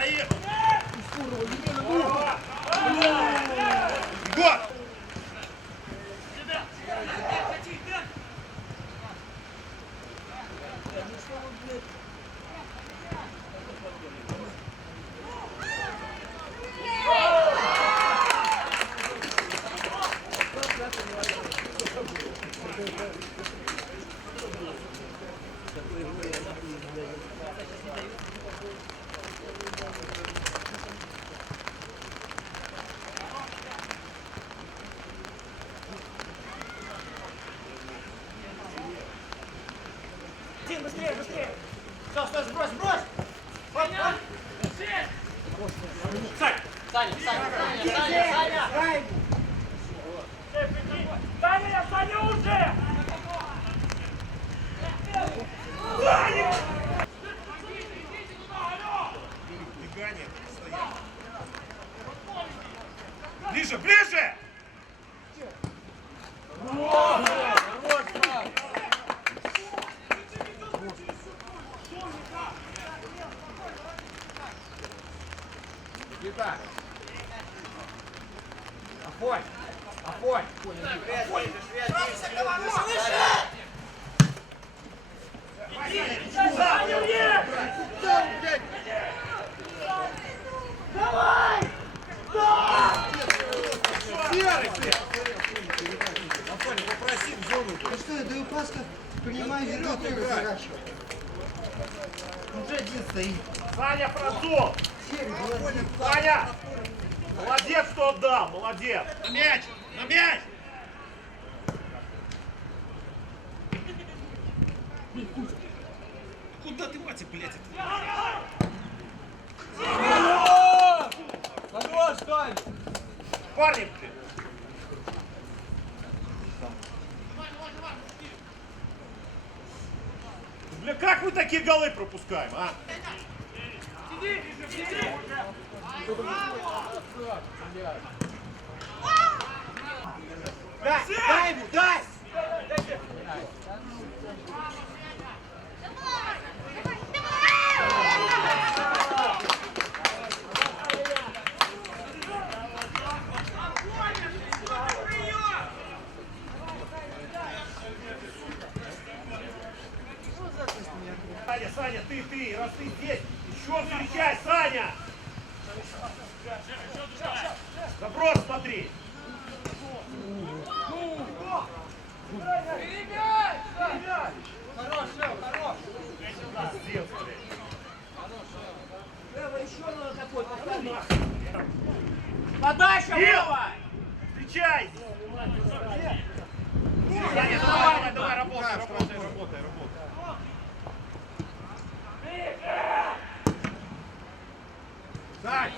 Заехал! Егор! Быстрее, быстрее! Все, стой, сбрось, сбрось! Сань! Саня! Саня уже! Бегание, стоять. Ближе, ближе! Итак. Афонь! Афонь! Саня, мне! Давай! Афонь, попроси в зону. Ну что, я даю пас, как принимаю ведро, первый сворачиваю. Уже один стоит. Саня, француз! Серый, молодец. Саня! Молодец, что отдал, молодец! На мяч! На мяч! Куда ты, мать, блядь? Хорош, Тань! Парни, блин! Бля, как мы такие голы пропускаем, а? Дай ему, дай! Саня, Саня, ты, раз ты здесь, еще встречай, Саня! Заброс смотри! Хорош, хорош! Пиздец, блядь. Еще надо такой поставить. Подача, Вова! Встречай! Саня, давай, работай. Сань,